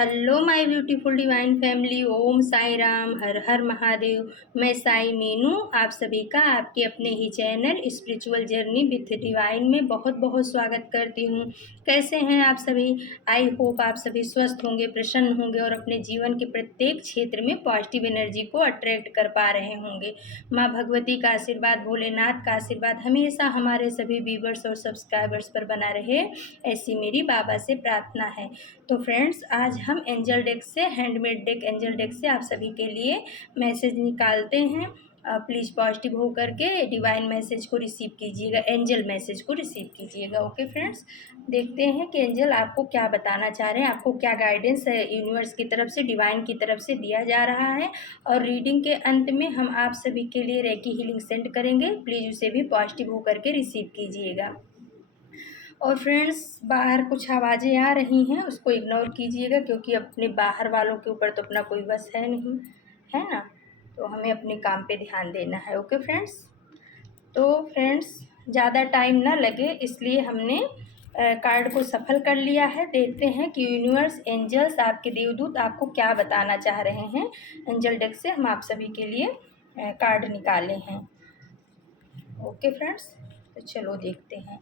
Hello my beautiful divine family. Om Sai Ram, Har Har Mahadev. मैं साई मीनू आप सभी का आपके अपने ही channel spiritual journey with divine में बहुत बहुत स्वागत करती हूँ। कैसे हैं आप सभी? आई होप आप सभी स्वस्थ होंगे, प्रसन्न होंगे और अपने जीवन के प्रत्येक क्षेत्र में पॉजिटिव एनर्जी को अट्रैक्ट कर पा रहे होंगे। माँ भगवती का आशीर्वाद, भोलेनाथ का आशीर्वाद हमेशा हमारे सभी व्यूवर्स और सब्सक्राइबर्स पर बना रहे, ऐसी मेरी बाबा से प्रार्थना है। तो फ्रेंड्स, आज हम एंजल डेक से, हैंडमेड डेक एंजल डेक से आप सभी के लिए मैसेज निकालते हैं। प्लीज़ पॉजिटिव हो करके डिवाइन मैसेज को रिसीव कीजिएगा, एंजल मैसेज को रिसीव कीजिएगा। ओके फ्रेंड्स, देखते हैं कि एंजल आपको क्या बताना चाह रहे हैं, आपको क्या गाइडेंस है यूनिवर्स की तरफ से, डिवाइन की तरफ से दिया जा रहा है। और रीडिंग के अंत में हम आप सभी के लिए रेकी हीलिंग सेंड करेंगे, प्लीज़ उसे भी पॉजिटिव होकर के रिसीव कीजिएगा। और फ्रेंड्स, बाहर कुछ आवाज़ें आ रही हैं, उसको इग्नोर कीजिएगा, क्योंकि अपने बाहर वालों के ऊपर तो अपना कोई बस है नहीं, है ना। तो हमें अपने काम पे ध्यान देना है। ओके फ्रेंड्स, तो फ्रेंड्स ज़्यादा टाइम ना लगे इसलिए हमने कार्ड को सफल कर लिया है। देखते हैं कि यूनिवर्स, एंजल्स, आपके देवदूत आपको क्या बताना चाह रहे हैं। एंजल डेक से हम आप सभी के लिए कार्ड निकाले हैं। ओके फ्रेंड्स, तो चलो देखते हैं।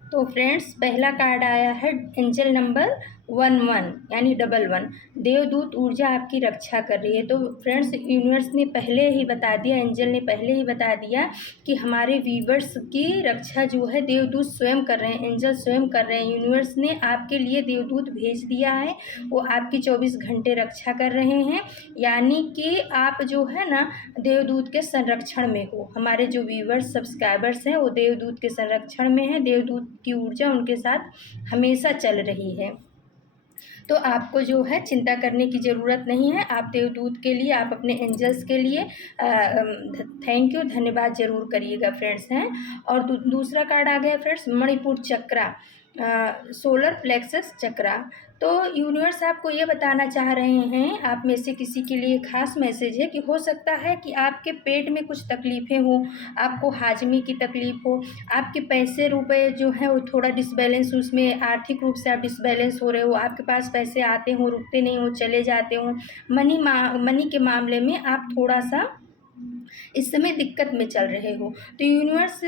तो फ्रेंड्स, पहला कार्ड आया है एंजल नंबर 11 यानी 11। देवदूत ऊर्जा आपकी रक्षा कर रही है। तो फ्रेंड्स, यूनिवर्स ने पहले ही बता दिया, एंजल ने पहले ही बता दिया कि हमारे वीवर्स की रक्षा जो है देवदूत स्वयं कर रहे हैं, एंजल स्वयं कर रहे हैं। यूनिवर्स ने आपके लिए देवदूत भेज दिया है, वो आपकी 24 घंटे रक्षा कर रहे हैं। यानी कि आप जो है ना देवदूत के संरक्षण में हो। हमारे जो व्यूवर्स सब्सक्राइबर्स हैं वो देवदूत के संरक्षण में हैं। देवदूत की ऊर्जा उनके साथ हमेशा चल रही है। तो आपको जो है चिंता करने की ज़रूरत नहीं है। आप देवदूत के लिए, आप अपने एंजल्स के लिए थैंक यू, धन्यवाद ज़रूर करिएगा फ्रेंड्स हैं। और दूसरा कार्ड आ गया फ्रेंड्स, मणिपुर चक्रा, सोलर प्लेक्सस चक्रा। तो यूनिवर्स आपको ये बताना चाह रहे हैं, आप में से किसी के लिए खास मैसेज है कि हो सकता है कि आपके पेट में कुछ तकलीफ़ें हो, आपको हाजमे की तकलीफ़ हो, आपके पैसे रुपए जो है वो थोड़ा डिसबैलेंस, उसमें आर्थिक रूप से आप डिसबैलेंस हो रहे हो, आपके पास पैसे आते हों, रुकते नहीं हो, चले जाते हों। मनी के मामले में आप थोड़ा सा इस समय दिक्कत में चल रहे हो। तो यूनिवर्स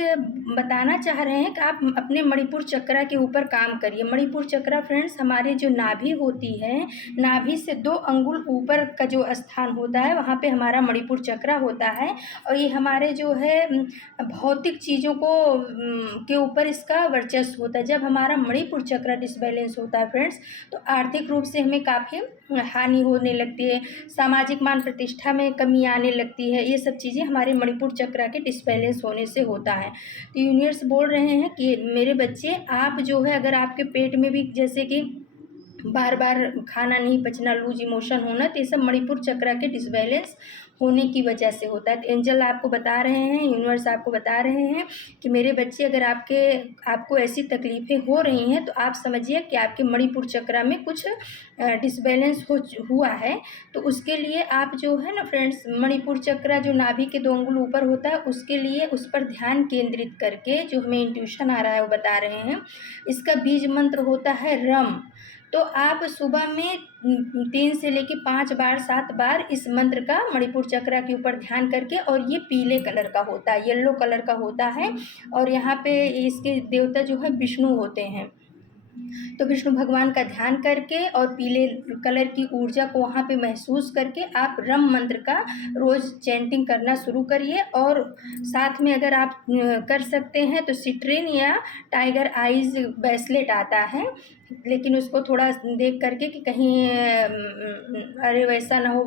बताना चाह रहे हैं कि आप अपने मणिपुर चक्रा के ऊपर काम करिए। मणिपुर चक्रा फ्रेंड्स, हमारे जो नाभि होती है, नाभि से 2 अंगुल ऊपर का जो स्थान होता है, वहाँ पे हमारा मणिपुर चक्रा होता है। और ये हमारे जो है भौतिक चीज़ों को के ऊपर इसका वर्चस्व होता है। जब हमारा मणिपुर चक्रा डिसबैलेंस होता है फ्रेंड्स, तो आर्थिक रूप से हमें काफ़ी हानि होने लगती है, सामाजिक मान प्रतिष्ठा में कमी आने लगती है। ये सब चीज़ें हमारे मणिपुर चक्र के डिसबैलेंस होने से होता है। तो यूनिवर्स बोल रहे हैं कि मेरे बच्चे, आप जो है अगर आपके पेट में भी जैसे कि बार बार खाना नहीं पचना, लूज इमोशन होना, तो ये सब मणिपुर चक्र के डिसबैलेंस होने की वजह से होता है। तो एंजल आपको बता रहे हैं, यूनिवर्स आपको बता रहे हैं कि मेरे बच्चे, अगर आपको ऐसी तकलीफ़ें हो रही हैं तो आप समझिए कि आपके मणिपुर चक्र में कुछ डिसबैलेंस हुआ है। तो उसके लिए आप जो है ना फ्रेंड्स, मणिपुर चक्र जो नाभि के 2 अंगुल ऊपर होता है, उसके लिए उस पर ध्यान केंद्रित करके, जो हमें इंट्यूशन आ रहा है वो बता रहे हैं, इसका बीज मंत्र होता है रम। तो आप सुबह में 3 से लेके 5 बार, 7 बार इस मंत्र का मणिपुर चक्र के ऊपर ध्यान करके, और ये पीले कलर का होता है, येलो कलर का होता है। और यहाँ पे इसके देवता जो है विष्णु होते हैं। तो विष्णु भगवान का ध्यान करके और पीले कलर की ऊर्जा को वहाँ पे महसूस करके आप रम मंत्र का रोज़ चैंटिंग करना शुरू करिए। और साथ में अगर आप कर सकते हैं तो सिट्रिन या टाइगर आइज ब्रेसलेट आता है, लेकिन उसको थोड़ा देख करके कि कहीं अरे वैसा ना हो,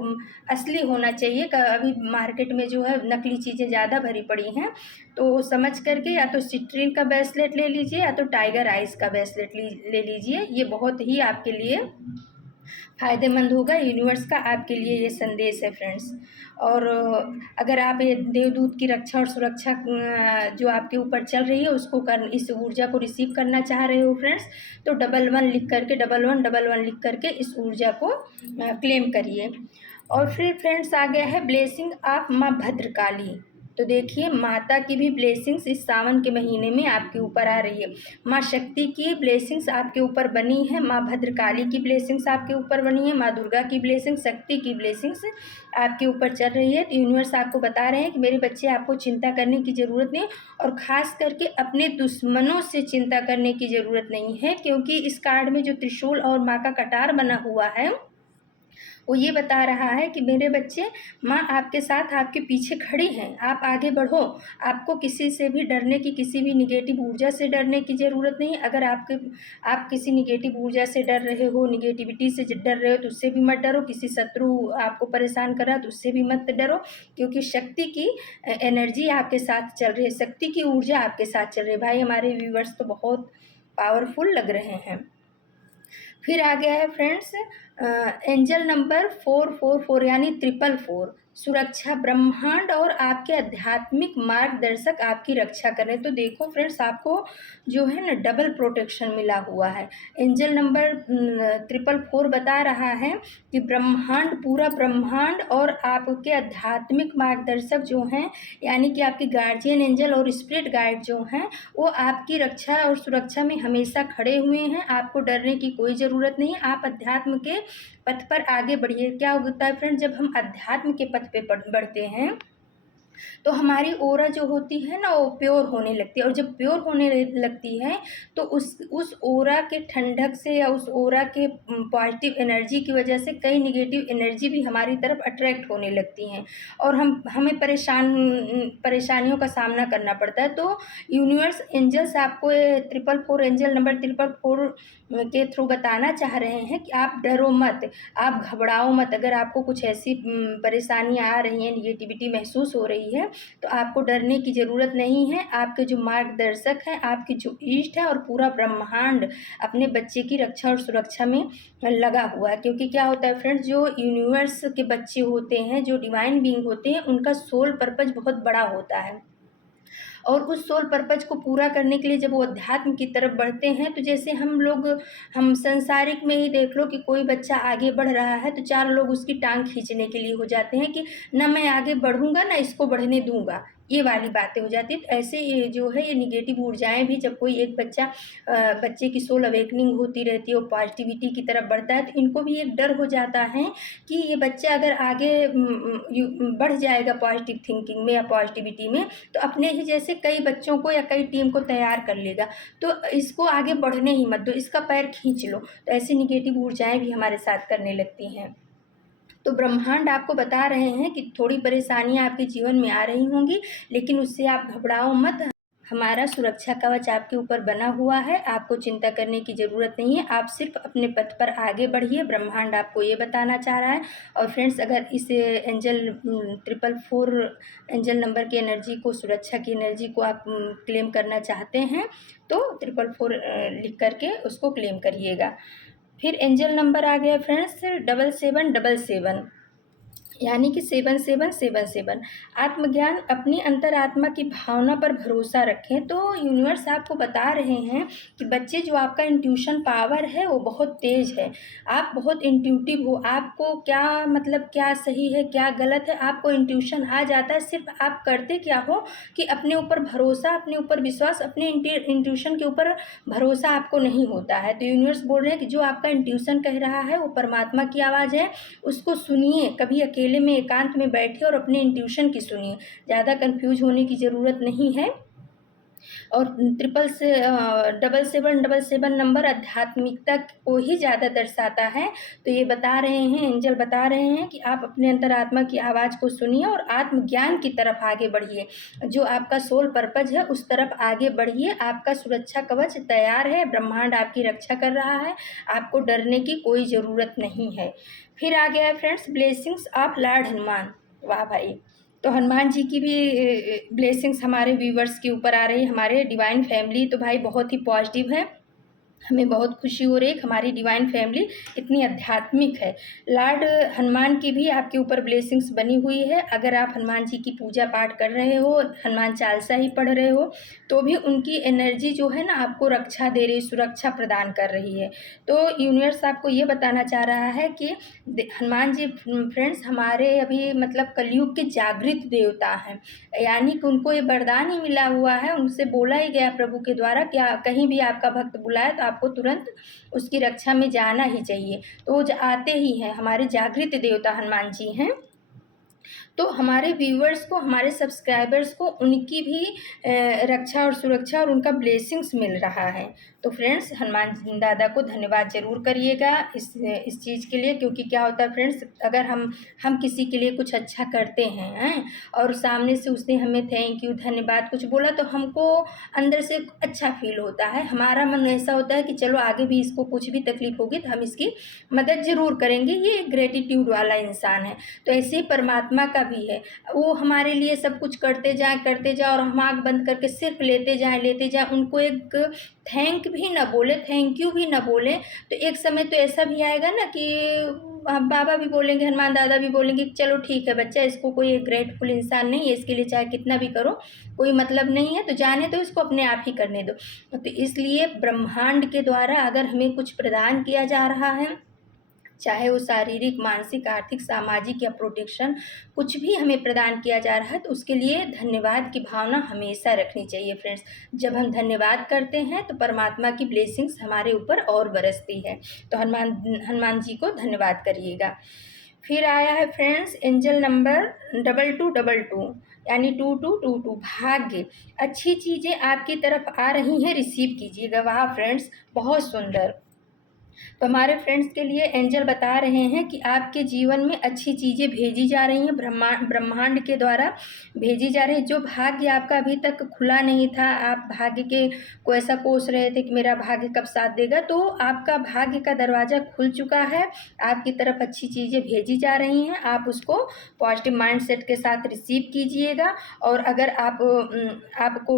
असली होना चाहिए। अभी मार्केट में जो है नकली चीज़ें ज़्यादा भरी पड़ी हैं, तो समझ करके या तो सिट्रिन का ब्रेसलेट ले लीजिए या तो टाइगर आइज का ब्रेसलेट ले लीजिए। ये बहुत ही आपके लिए फ़ायदेमंद होगा। यूनिवर्स का आपके लिए ये संदेश है फ्रेंड्स। और अगर आप ये देवदूत की रक्षा और सुरक्षा जो आपके ऊपर चल रही है उसको इस ऊर्जा को रिसीव करना चाह रहे हो फ्रेंड्स, तो 11 लिख करके, 1111 लिख करके इस ऊर्जा को क्लेम करिए। और फिर फ्रेंड्स आ गया है ब्लेसिंग ऑफ माँ भद्रकाली। तो देखिए माता की भी ब्लेसिंग्स इस सावन के महीने में आपके ऊपर आ रही है। माँ शक्ति की ब्लेसिंग्स आपके ऊपर बनी है, माँ भद्रकाली की ब्लेसिंग्स आपके ऊपर बनी है, माँ दुर्गा की ब्लेसिंग्स, शक्ति की ब्लेसिंग्स आपके ऊपर चल रही है। तो यूनिवर्स आपको बता रहे हैं कि मेरे बच्चे आपको चिंता करने की ज़रूरत नहीं, और ख़ास करके अपने दुश्मनों से चिंता करने की ज़रूरत नहीं है, क्योंकि इस कार्ड में जो त्रिशूल और माँ का कटार बना हुआ है वो ये बता रहा है कि मेरे बच्चे, माँ आपके साथ, आपके पीछे खड़ी हैं, आप आगे बढ़ो। आपको किसी से भी डरने की, किसी भी निगेटिव ऊर्जा से डरने की ज़रूरत नहीं। अगर आप किसी निगेटिव ऊर्जा से डर रहे हो, निगेटिविटी से डर रहे हो, तो उससे भी मत डरो। किसी शत्रु आपको परेशान कर रहा है तो उससे भी मत डरो, क्योंकि शक्ति की एनर्जी आपके साथ चल रही है, शक्ति की ऊर्जा आपके साथ चल रही है। भाई हमारे व्यूवर्स तो बहुत पावरफुल लग रहे हैं। फिर आ गया है फ्रेंड्स एंजल नंबर 444 यानी 444, सुरक्षा, ब्रह्मांड और आपके आध्यात्मिक मार्गदर्शक आपकी रक्षा करें। तो देखो फ्रेंड्स, आपको जो है ना डबल प्रोटेक्शन मिला हुआ है। एंजल नंबर 444 बता रहा है कि ब्रह्मांड, पूरा ब्रह्मांड और आपके आध्यात्मिक मार्गदर्शक जो हैं, यानी कि आपके गार्जियन एंजल और स्पिरिट गाइड जो हैं, वो आपकी रक्षा और सुरक्षा में हमेशा खड़े हुए हैं। आपको डरने की कोई ज़रूरत नहीं। आप अध्यात्म के पथ पर आगे बढ़िए। क्या होता है फ्रेंड, जब हम अध्यात्म के पथ पे बढ़ते हैं तो हमारी ऑरा जो होती है ना वो प्योर होने लगती है, और जब प्योर होने लगती है तो उस ऑरा के ठंडक से या उस ऑरा के पॉजिटिव एनर्जी की वजह से कई निगेटिव एनर्जी भी हमारी तरफ अट्रैक्ट होने लगती हैं, और हमें परेशानियों का सामना करना पड़ता है। तो यूनिवर्स एंजल्स आपको 444 एंजल नंबर 444 के थ्रू बताना चाह रहे हैं कि आप डरो मत, आप घबराओ मत। अगर आपको कुछ ऐसी परेशानियाँ आ रही हैं, निगेटिविटी महसूस हो रही है, तो आपको डरने की ज़रूरत नहीं है। आपके जो मार्गदर्शक हैं, आपके जो ईष्ट है और पूरा ब्रह्मांड अपने बच्चे की रक्षा और सुरक्षा में लगा हुआ है। क्योंकि क्या होता है फ्रेंड्स, जो यूनिवर्स के बच्चे होते हैं, जो डिवाइन बीइंग होते हैं, उनका सोल पर्पज बहुत बड़ा होता है, और उस सोल पर्पज को पूरा करने के लिए जब वो अध्यात्म की तरफ बढ़ते हैं, तो जैसे हम संसारिक में ही देख लो कि कोई बच्चा आगे बढ़ रहा है तो चार लोग उसकी टांग खींचने के लिए हो जाते हैं कि ना मैं आगे बढ़ूंगा ना इसको बढ़ने दूंगा, ये वाली बातें हो जाती है। तो ऐसे ये जो है, ये निगेटिव ऊर्जाएं भी, जब कोई एक बच्चे की सोल अवेकनिंग होती रहती है, वो पॉजिटिविटी की तरफ बढ़ता है, तो इनको भी एक डर हो जाता है कि ये बच्चा अगर आगे बढ़ जाएगा पॉजिटिव थिंकिंग में या पॉजिटिविटी में, तो अपने ही जैसे कई बच्चों को या कई टीम को तैयार कर लेगा, तो इसको आगे बढ़ने ही मत दो, इसका पैर खींच लो। तो ऐसी निगेटिव ऊर्जाएं भी हमारे साथ करने लगती हैं। तो ब्रह्मांड आपको बता रहे हैं कि थोड़ी परेशानियां आपके जीवन में आ रही होंगी, लेकिन उससे आप घबराओ मत। हमारा सुरक्षा कवच आपके ऊपर बना हुआ है, आपको चिंता करने की ज़रूरत नहीं है। आप सिर्फ अपने पथ पर आगे बढ़िए, ब्रह्मांड आपको ये बताना चाह रहा है। और फ्रेंड्स, अगर इस एंजल 444 एंजल नंबर की एनर्जी को, सुरक्षा की एनर्जी को आप क्लेम करना चाहते हैं तो 444 लिख करके उसको क्लेम करिएगा। फिर एंजल नंबर आ गया फ्रेंड्स 7777, यानी कि 7777। आत्मज्ञान, अपनी अंतरात्मा की भावना पर भरोसा रखें। तो यूनिवर्स आपको बता रहे हैं कि बच्चे, जो आपका इंट्यूशन पावर है वो बहुत तेज़ है। आप बहुत इंट्यूटिव हो, आपको क्या मतलब क्या सही है क्या गलत है आपको इंट्यूशन आ जाता है। सिर्फ आप करते क्या हो कि अपने ऊपर भरोसा, अपने ऊपर विश्वास, अपने इंट्यूशन के ऊपर भरोसा आपको नहीं होता है। तो यूनिवर्स बोल रहे हैं कि जो आपका इंट्यूशन कह रहा है वो परमात्मा की आवाज़ है, उसको सुनिए। कभी अकेले में एकांत में बैठिए और अपने इंट्यूशन की सुनिए, ज़्यादा कंफ्यूज होने की ज़रूरत नहीं है। और 7777 नंबर आध्यात्मिकता को ही ज़्यादा दर्शाता है। तो ये बता रहे हैं, एंजल बता रहे हैं कि आप अपने अंतरात्मा की आवाज़ को सुनिए और आत्मज्ञान की तरफ आगे बढ़िए। जो आपका सोल पर्पज है उस तरफ आगे बढ़िए। आपका सुरक्षा कवच तैयार है, ब्रह्मांड आपकी रक्षा कर रहा है, आपको डरने की कोई ज़रूरत नहीं है। फिर आ गया है friends blessings of Lord Hanuman. वाह भाई, तो हनुमान जी की भी ब्लेसिंग्स हमारे व्यूवर्स के ऊपर आ रही है, हमारे डिवाइन फैमिली तो भाई बहुत ही पॉजिटिव है। हमें बहुत खुशी हो रही है कि हमारी डिवाइन फैमिली इतनी आध्यात्मिक है। लॉर्ड हनुमान की भी आपके ऊपर ब्लेसिंग्स बनी हुई है। अगर आप हनुमान जी की पूजा पाठ कर रहे हो, हनुमान चालीसा ही पढ़ रहे हो, तो भी उनकी एनर्जी जो है ना आपको रक्षा दे रही, सुरक्षा प्रदान कर रही है। तो यूनिवर्स आपको ये बताना चाह रहा है कि हनुमान जी फ्रेंड्स हमारे अभी मतलब कलयुग के जागृत देवता हैं, यानी कि उनको ये वरदान ही मिला हुआ है, उनसे बोला ही गया प्रभु के द्वारा कि कहीं भी आपका भक्त बुलाए तो आपको तुरंत उसकी रक्षा में जाना ही चाहिए। तो वो आते ही हैं, हमारे जागृत देवता हनुमान जी हैं। तो हमारे व्यूअर्स को, हमारे सब्सक्राइबर्स को उनकी भी रक्षा और सुरक्षा और उनका ब्लेसिंग्स मिल रहा है। तो फ्रेंड्स हनुमान दादा को धन्यवाद ज़रूर करिएगा इस चीज़ के लिए, क्योंकि क्या होता है फ्रेंड्स, अगर हम किसी के लिए कुछ अच्छा करते हैं और सामने से उसने हमें थैंक यू, धन्यवाद कुछ बोला, तो हमको अंदर से अच्छा फील होता है, हमारा मन ऐसा होता है कि चलो आगे भी इसको कुछ भी तकलीफ होगी तो हम इसकी मदद ज़रूर करेंगे। ये ग्रेटिट्यूड वाला इंसान है। तो ऐसे ही परमात्मा का भी है, वो हमारे लिए सब कुछ करते जाए और हम आँख बंद करके सिर्फ लेते जाएं, उनको एक थैंक भी ना बोले, थैंक यू भी ना बोले, तो एक समय तो ऐसा भी आएगा ना कि बाबा भी बोलेंगे, हनुमान दादा भी बोलेंगे कि चलो ठीक है बच्चा, इसको कोई एक ग्रेटफुल इंसान नहीं है, इसके लिए चाहे कितना भी करो कोई मतलब नहीं है, तो जाने दो, इसको अपने आप ही करने दो। तो इसलिए ब्रह्मांड के द्वारा अगर हमें कुछ प्रदान किया जा रहा है, चाहे वो शारीरिक, मानसिक, आर्थिक, सामाजिक या प्रोटेक्शन, कुछ भी हमें प्रदान किया जा रहा है, तो उसके लिए धन्यवाद की भावना हमेशा रखनी चाहिए फ्रेंड्स। जब हम धन्यवाद करते हैं तो परमात्मा की ब्लेसिंग्स हमारे ऊपर और बरसती है। तो हनुमान जी को धन्यवाद करिएगा। फिर आया है फ्रेंड्स एंजल नंबर 2222, यानी 2222, भाग्य। अच्छी चीज़ें आपकी तरफ आ रही हैं, रिसीव कीजिएगा। वाह फ्रेंड्स, बहुत सुंदर। तो हमारे फ्रेंड्स के लिए एंजल बता रहे हैं कि आपके जीवन में अच्छी चीज़ें भेजी जा रही हैं, ब्रह्मांड के द्वारा भेजी जा रही हैं। जो भाग्य आपका अभी तक खुला नहीं था, आप भाग्य के को ऐसा कोस रहे थे कि मेरा भाग्य कब साथ देगा, तो आपका भाग्य का दरवाज़ा खुल चुका है, आपकी तरफ अच्छी चीज़ें भेजी जा रही हैं। आप उसको पॉजिटिव माइंड सेट के साथ रिसीव कीजिएगा। और अगर आपको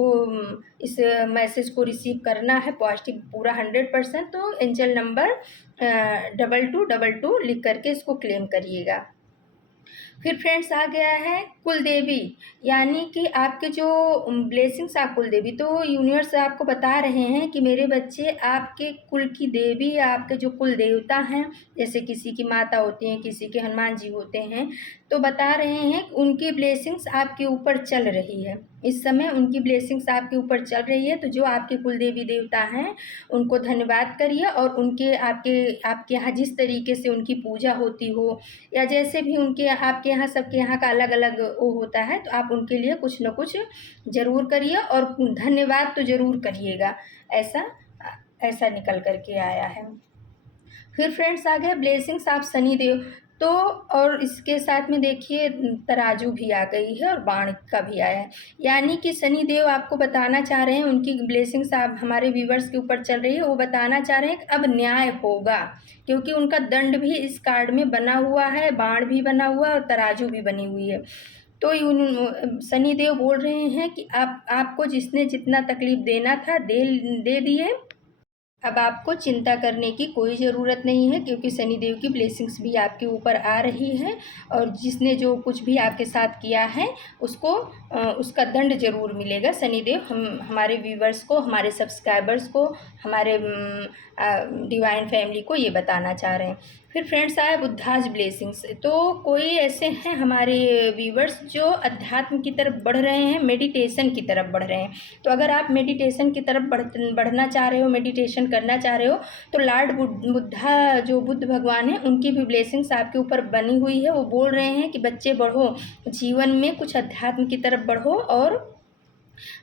इस मैसेज को रिसीव करना है पॉजिटिव पूरा 100%, तो एंजल नंबर 2222 लिख करके इसको क्लेम करिएगा। फिर फ्रेंड्स आ गया है कुलदेवी, यानी कि आपके जो ब्लेसिंग्स आप कुलदेवी, तो यूनिवर्स आपको बता रहे हैं कि मेरे बच्चे आपके कुल की देवी, आपके जो कुल देवता हैं, जैसे किसी की माता होती हैं, किसी के हनुमान जी होते हैं, तो बता रहे हैं कि उनकी ब्लेसिंग्स आपके ऊपर चल रही है, इस समय उनकी ब्लेसिंग्स आपके ऊपर चल रही है। तो जो आपके कुलदेवी देवता हैं उनको धन्यवाद करिए, और उनके आपके यहाँ जिस तरीके से उनकी पूजा होती हो, या जैसे भी उनके आपके यहाँ सबके यहाँ का अलग अलग वो होता है, तो आप उनके लिए कुछ न कुछ ज़रूर करिए और धन्यवाद तो ज़रूर करिएगा। ऐसा ऐसा निकल कर के आया है। फिर फ्रेंड्स आ गए ब्लेसिंग्स आप शनिदेव, तो और इसके साथ में देखिए तराजू भी आ गई है और बाण का भी आया है, यानी कि शनिदेव आपको बताना चाह रहे हैं, उनकी ब्लेसिंग्स आप हमारे व्यूवर्स के ऊपर चल रही है, वो बताना चाह रहे हैं कि अब न्याय होगा, क्योंकि उनका दंड भी इस कार्ड में बना हुआ है, बाण भी बना हुआ है और तराजू भी बनी हुई है। तो शनिदेव बोल रहे हैं कि आपको जिसने जितना तकलीफ देना था दे दिए, अब आपको चिंता करने की कोई ज़रूरत नहीं है, क्योंकि शनिदेव की ब्लेसिंग्स भी आपके ऊपर आ रही है, और जिसने जो कुछ भी आपके साथ किया है उसको उसका दंड ज़रूर मिलेगा। शनिदेव हमारे व्यूवर्स को, हमारे सब्सक्राइबर्स को, हमारे डिवाइन फैमिली को ये बताना चाह रहे हैं। फिर फ्रेंड्स आए बुद्धाज ब्लेसिंग्स, तो कोई ऐसे हैं हमारे व्यूवर्स जो अध्यात्म की तरफ बढ़ रहे हैं, मेडिटेशन की तरफ बढ़ रहे हैं। तो अगर आप मेडिटेशन की तरफ बढ़ना चाह रहे हो, मेडिटेशन करना चाह रहे हो, तो लॉर्ड बुद्धा जो बुद्ध भगवान हैं उनकी भी ब्लेसिंग्स आपके ऊपर बनी हुई है। वो बोल रहे हैं कि बच्चे बढ़ो, जीवन में कुछ अध्यात्म की तरफ बढ़ो, और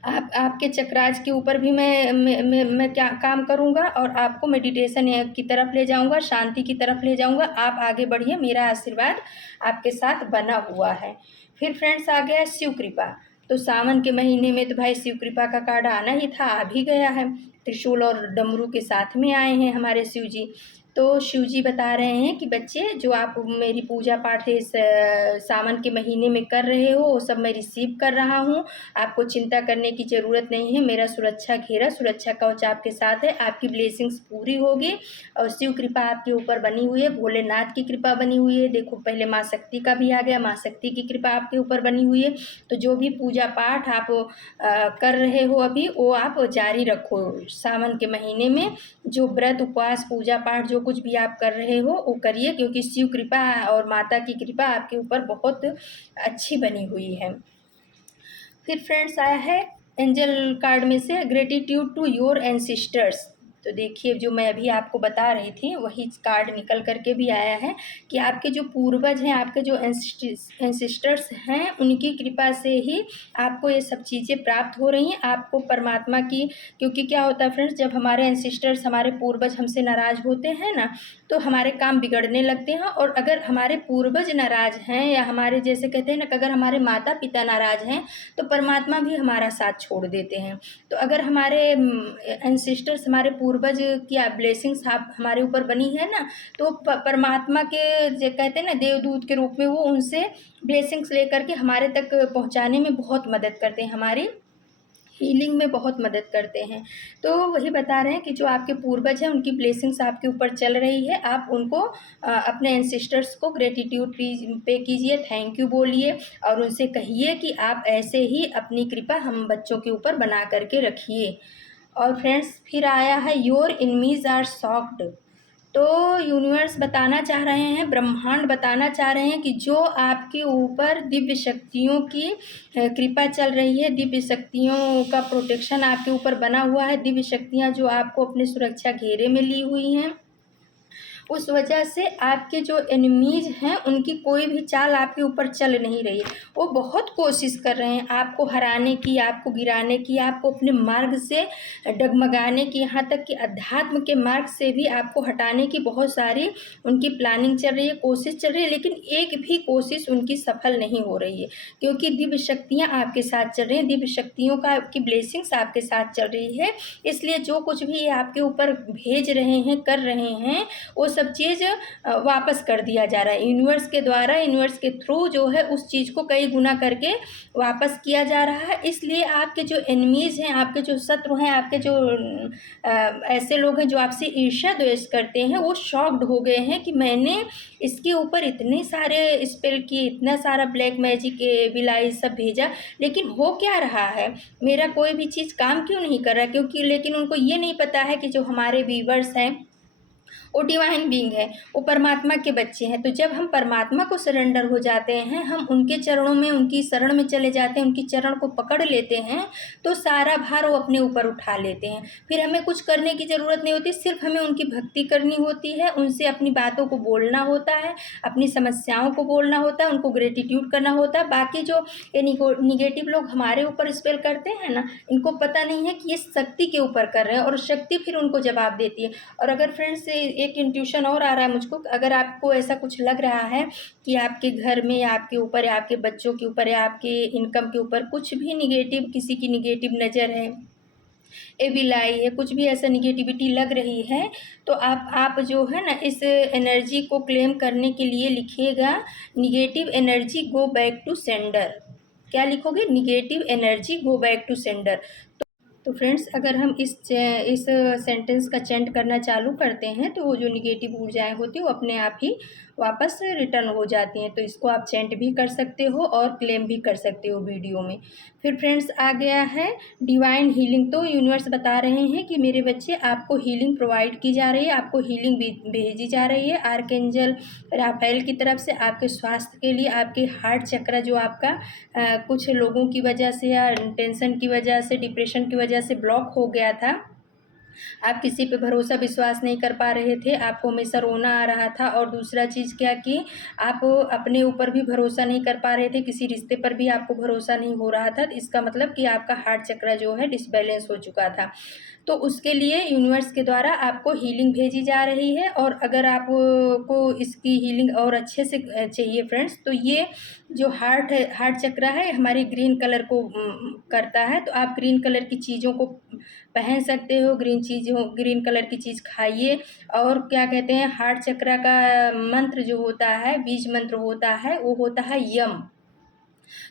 आपके चक्राज के ऊपर भी मैं क्या काम करूँगा, और आपको मेडिटेशन की तरफ ले जाऊँगा, शांति की तरफ ले जाऊँगा। आप आगे बढ़िए, मेरा आशीर्वाद आपके साथ बना हुआ है। फिर फ्रेंड्स आ गया शिव कृपा, तो सावन के महीने में तो भाई शिव कृपा का कार्ड आना ही था, आ भी गया है। त्रिशूल और डमरू के साथ में आए हैं हमारे शिव जी। तो शिव जी बता रहे हैं कि बच्चे जो आप मेरी पूजा पाठ इस सावन के महीने में कर रहे हो वो सब मैं रिसीव कर रहा हूँ। आपको चिंता करने की ज़रूरत नहीं है, मेरा सुरक्षा घेरा, सुरक्षा कवच आपके साथ है। आपकी ब्लेसिंग्स पूरी होगी और शिव कृपा आपके ऊपर बनी हुई है, भोलेनाथ की कृपा बनी हुई है। देखो पहले माँ शक्ति का भी आ गया, माँ शक्ति की कृपा आपके ऊपर बनी हुई है। तो जो भी पूजा पाठ आप कर रहे हो अभी वो आप जारी रखो। सावन के महीने में जो व्रत उपवास पूजा पाठ जो कुछ भी आप कर रहे हो वो करिए, क्योंकि शिव कृपा और माता की कृपा आपके ऊपर बहुत अच्छी बनी हुई है। फिर फ्रेंड्स आया है एंजल कार्ड में से ग्रेटिट्यूड टू योर एंसिस्टर्स। तो देखिए जो मैं अभी आपको बता रही थी वही कार्ड निकल करके भी आया है कि आपके जो पूर्वज हैं, आपके जो एंसिस्टर्स हैं, उनकी कृपा से ही आपको ये सब चीज़ें प्राप्त हो रही हैं। आपको परमात्मा की, क्योंकि क्या होता है फ्रेंड्स, जब हमारे एंसिस्टर्स, हमारे पूर्वज हमसे नाराज़ होते हैं ना, तो हमारे काम बिगड़ने लगते हैं। और अगर हमारे पूर्वज नाराज़ हैं या हमारे जैसे कहते हैं ना, अगर हमारे माता पिता नाराज़ हैं तो परमात्मा भी हमारा साथ छोड़ देते हैं। तो अगर हमारे एंसिस्टर्स, हमारे पूर्वज की ब्लेसिंग्स आप हमारे ऊपर बनी है ना, तो परमात्मा के जो कहते हैं ना देवदूत के रूप में वो उनसे ब्लेसिंग्स लेकर के हमारे तक पहुंचाने में बहुत मदद करते हैं, हमारी हीलिंग में बहुत मदद करते हैं। तो वही बता रहे हैं कि जो आपके पूर्वज हैं उनकी ब्लेसिंग्स आपके ऊपर चल रही है। आप उनको अपने एंसिस्टर्स को ग्रेटिट्यूड पे कीजिए, थैंक यू बोलिए और उनसे कहिए कि आप ऐसे ही अपनी कृपा हम बच्चों के ऊपर बना करके रखिए। और फ्रेंड्स फिर आया है योर एनिमीज आर शॉक्ड। तो यूनिवर्स बताना चाह रहे हैं, ब्रह्मांड बताना चाह रहे हैं कि जो आपके ऊपर दिव्य शक्तियों की कृपा चल रही है, दिव्य शक्तियों का प्रोटेक्शन आपके ऊपर बना हुआ है, दिव्य शक्तियां जो आपको अपने सुरक्षा घेरे में ली हुई हैं, उस वजह से आपके जो एनिमीज हैं उनकी कोई भी चाल आपके ऊपर चल नहीं रही है। वो बहुत कोशिश कर रहे हैं आपको हराने की, आपको गिराने की, आपको अपने मार्ग से डगमगाने की, यहाँ तक कि अध्यात्म के मार्ग से भी आपको हटाने की बहुत सारी उनकी प्लानिंग चल रही है, कोशिश चल रही है। लेकिन एक भी कोशिश उनकी सफल नहीं हो रही है, क्योंकि दिव्य शक्तियाँ आपके साथ चल रही हैं, दिव्य शक्तियों का आपकी ब्लेसिंग्स आपके साथ चल रही है। इसलिए जो कुछ भी ये आपके ऊपर भेज रहे हैं, कर रहे हैं, वो सब चीज़ वापस कर दिया जा रहा है यूनिवर्स के द्वारा, यूनिवर्स के थ्रू जो है उस चीज़ को कई गुना करके वापस किया जा रहा है। इसलिए आपके जो एनिमीज़ हैं, आपके जो शत्रु हैं, आपके जो ऐसे लोग हैं जो आपसे ईर्ष्या द्वेष करते हैं, वो शॉक्ड हो गए हैं कि मैंने इसके ऊपर इतने सारे स्पेल किए, इतना सारा ब्लैक मैजिक बिलाई सब भेजा, लेकिन हो क्या रहा है, मेरा कोई भी चीज़ काम क्यों नहीं कर रहा। क्योंकि लेकिन उनको ये नहीं पता है कि जो हमारे व्यूवर्स हैं वो डिवाइन बीइंग है, वो परमात्मा के बच्चे हैं। तो जब हम परमात्मा को सरेंडर हो जाते हैं, हम उनके चरणों में, उनकी शरण में चले जाते हैं, उनकी चरण को पकड़ लेते हैं, तो सारा भार वो अपने ऊपर उठा लेते हैं। फिर हमें कुछ करने की ज़रूरत नहीं होती, सिर्फ हमें उनकी भक्ति करनी होती है, उनसे अपनी बातों को बोलना होता है, अपनी समस्याओं को बोलना होता है, उनको ग्रेटिट्यूड करना होता है। बाकी जो ये निगेटिव लोग हमारे ऊपर स्पेल करते हैं ना, इनको पता नहीं है कि ये शक्ति के ऊपर कर रहे हैं और शक्ति फिर उनको जवाब देती है। और अगर फ्रेंड्स एक इंट्यूशन और आ रहा है मुझको, अगर आपको ऐसा कुछ लग रहा है कि आपके घर में या आपके ऊपर या आपके बच्चों के ऊपर या आपके इनकम के ऊपर कुछ भी निगेटिव, किसी की निगेटिव नज़र है, एविल आई है, कुछ भी ऐसा निगेटिविटी लग रही है, तो आप जो है ना इस एनर्जी को क्लेम करने के लिए लिखिएगा negative energy go back to sender. क्या लिखोगे? Negative energy go back to sender. तो फ्रेंड्स अगर हम इस सेंटेंस का चैंट करना चालू करते हैं तो वो जो निगेटिव ऊर्जाएं होती हैं वो अपने आप ही वापस रिटर्न हो जाती हैं। तो इसको आप चैंट भी कर सकते हो और क्लेम भी कर सकते हो वीडियो में। फिर फ्रेंड्स आ गया है डिवाइन हीलिंग। तो यूनिवर्स बता रहे हैं कि मेरे बच्चे आपको हीलिंग प्रोवाइड की जा रही है, आपको हीलिंग भेजी जा रही है आर्कएंजल राफेल की तरफ से, आपके स्वास्थ्य के लिए। आपके हार्ट चक्र जो आपका कुछ लोगों की वजह से या टेंशन की वजह से, डिप्रेशन की वजह से ब्लॉक हो गया था, आप किसी पे भरोसा विश्वास नहीं कर पा रहे थे, आपको हमेशा रोना आ रहा था, और दूसरा चीज़ क्या कि आप अपने ऊपर भी भरोसा नहीं कर पा रहे थे, किसी रिश्ते पर भी आपको भरोसा नहीं हो रहा था। तो इसका मतलब कि आपका हार्ट चक्र जो है डिसबैलेंस हो चुका था। तो उसके लिए यूनिवर्स के द्वारा आपको हीलिंग भेजी जा रही है। और अगर आपको इसकी हीलिंग और अच्छे से चाहिए फ्रेंड्स, तो ये जो हार्ट चक्र है हमारी ग्रीन कलर को करता है। तो आप ग्रीन कलर की चीज़ों को पहन सकते हो, ग्रीन चीज़ हो, ग्रीन कलर की चीज़ खाइए। और क्या कहते हैं, हार्ट चक्र का मंत्र जो होता है, बीज मंत्र होता है, वो होता है यम।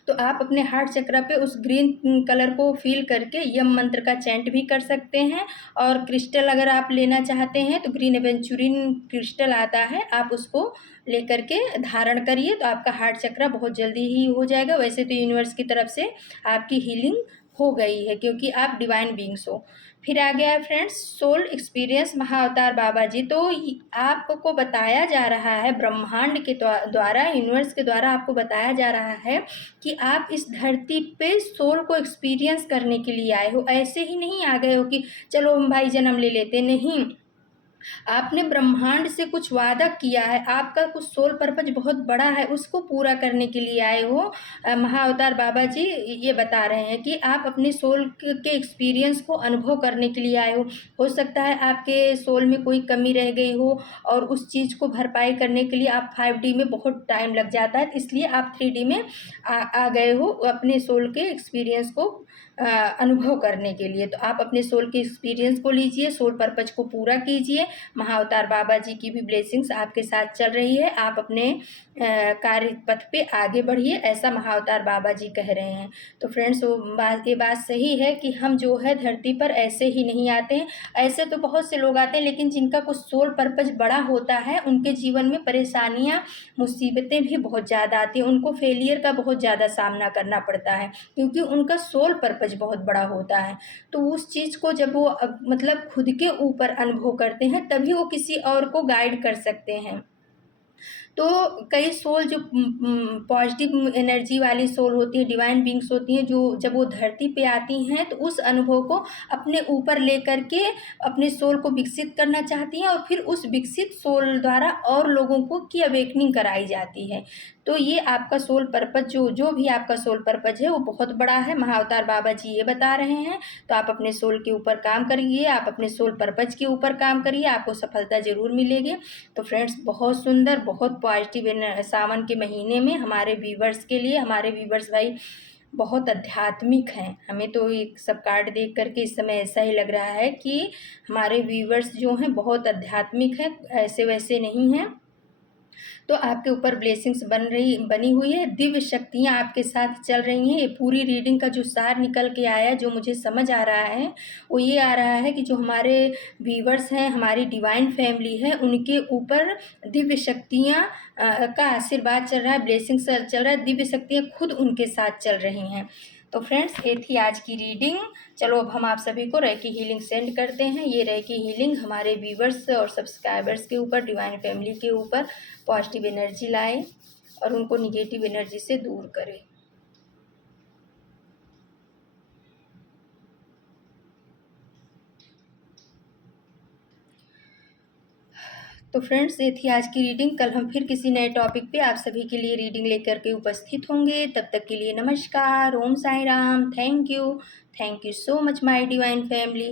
तो आप अपने हार्ट चक्र पे उस ग्रीन कलर को फील करके यम मंत्र का चैंट भी कर सकते हैं। और क्रिस्टल अगर आप लेना चाहते हैं तो ग्रीन एवेंचुरिन क्रिस्टल आता है, आप उसको लेकर के धारण करिए, तो आपका हार्ट चक्र बहुत जल्दी ही हो जाएगा। वैसे तो यूनिवर्स की तरफ से आपकी हीलिंग हो गई है, क्योंकि आप डिवाइन बींग्स हो। फिर आ गया फ्रेंड्स सोल एक्सपीरियंस महाअवतार बाबा जी। तो आपको बताया जा रहा है, ब्रह्मांड के द्वारा, यूनिवर्स के द्वारा आपको बताया जा रहा है कि आप इस धरती पे सोल को एक्सपीरियंस करने के लिए आए हो। ऐसे ही नहीं आ गए हो कि चलो हम भाई जन्म ले लेते, नहीं। आपने ब्रह्मांड से कुछ वादा किया है, आपका कुछ सोल पर्पज बहुत बड़ा है, उसको पूरा करने के लिए आए हो। महाअवतार बाबा जी ये बता रहे हैं कि आप अपने सोल के एक्सपीरियंस को अनुभव करने के लिए आए हो सकता है आपके सोल में कोई कमी रह गई हो, और उस चीज़ को भरपाई करने के लिए आप 5D में बहुत टाइम लग जाता है, इसलिए आप 3D में आ गए हो अपने सोल के एक्सपीरियंस को अनुभव करने के लिए। तो आप अपने सोल के एक्सपीरियंस को लीजिए, सोल पर्पज को पूरा कीजिए। महाअवतार बाबा जी की भी ब्लेसिंग्स आपके साथ चल रही है, आप अपने कार्य पथ पे आगे बढ़िए, ऐसा महाअवतार बाबा जी कह रहे हैं। तो फ्रेंड्स ये बात सही है कि हम जो है धरती पर ऐसे ही नहीं आते हैं। ऐसे तो बहुत से लोग आते हैं, लेकिन जिनका कुछ सोल पर्पज बड़ा होता है, उनके जीवन में परेशानियाँ, मुसीबतें भी बहुत ज़्यादा आती हैं, उनको फेलियर का बहुत ज़्यादा सामना करना पड़ता है, क्योंकि उनका सोल पर्पज बहुत बड़ा होता है। तो उस चीज़ को जब वो मतलब खुद के ऊपर अनुभव करते हैं, तभी वो किसी और को गाइड कर सकते हैं। तो कई सोल जो पॉजिटिव एनर्जी वाली सोल होती है, डिवाइन बींग्स होती हैं, जो जब वो धरती पे आती हैं तो उस अनुभव को अपने ऊपर लेकर के अपने सोल को विकसित करना चाहती हैं, और फिर उस विकसित सोल द्वारा और लोगों को की अवेकनिंग कराई जाती है। तो ये आपका सोल पर्पज जो भी आपका सोल पर्पज है वो बहुत बड़ा है, महाअवतार बाबा जी ये बता रहे हैं। तो आप अपने सोल के ऊपर काम करिए, आप अपने सोल पर्पज के ऊपर काम करिए, आपको सफलता ज़रूर मिलेगी। तो फ्रेंड्स बहुत सुंदर, बहुत पॉजिटिव सावन के महीने में हमारे व्यूवर्स के लिए, हमारे व्यूवर्स भाई बहुत आध्यात्मिक हैं। हमें तो एक सब कार्ड देख करके इस समय ऐसा ही लग रहा है कि हमारे व्यूवर्स जो हैं बहुत आध्यात्मिक हैं, ऐसे वैसे नहीं हैं। तो आपके ऊपर ब्लेसिंग्स बनी हुई है, दिव्य शक्तियाँ आपके साथ चल रही हैं। ये पूरी रीडिंग का जो सार निकल के आया, जो मुझे समझ आ रहा है, वो ये आ रहा है कि जो हमारे व्यूवर्स हैं, हमारी डिवाइन फैमिली है, उनके ऊपर दिव्य शक्तियाँ का आशीर्वाद चल रहा है, ब्लेसिंग्स चल रहा है, दिव्य शक्तियाँ खुद उनके साथ चल रही हैं। तो फ्रेंड्स ये थी आज की रीडिंग। चलो अब हम आप सभी को रेकी हीलिंग सेंड करते हैं। ये रेकी हीलिंग हमारे व्यूवर्स और सब्सक्राइबर्स के ऊपर, डिवाइन फैमिली के ऊपर पॉजिटिव एनर्जी लाए और उनको निगेटिव एनर्जी से दूर करे। तो फ्रेंड्स ये थी आज की रीडिंग। कल हम फिर किसी नए टॉपिक पे आप सभी के लिए रीडिंग लेकर के उपस्थित होंगे। तब तक के लिए नमस्कार, Om Sai Ram, thank you so much my divine family.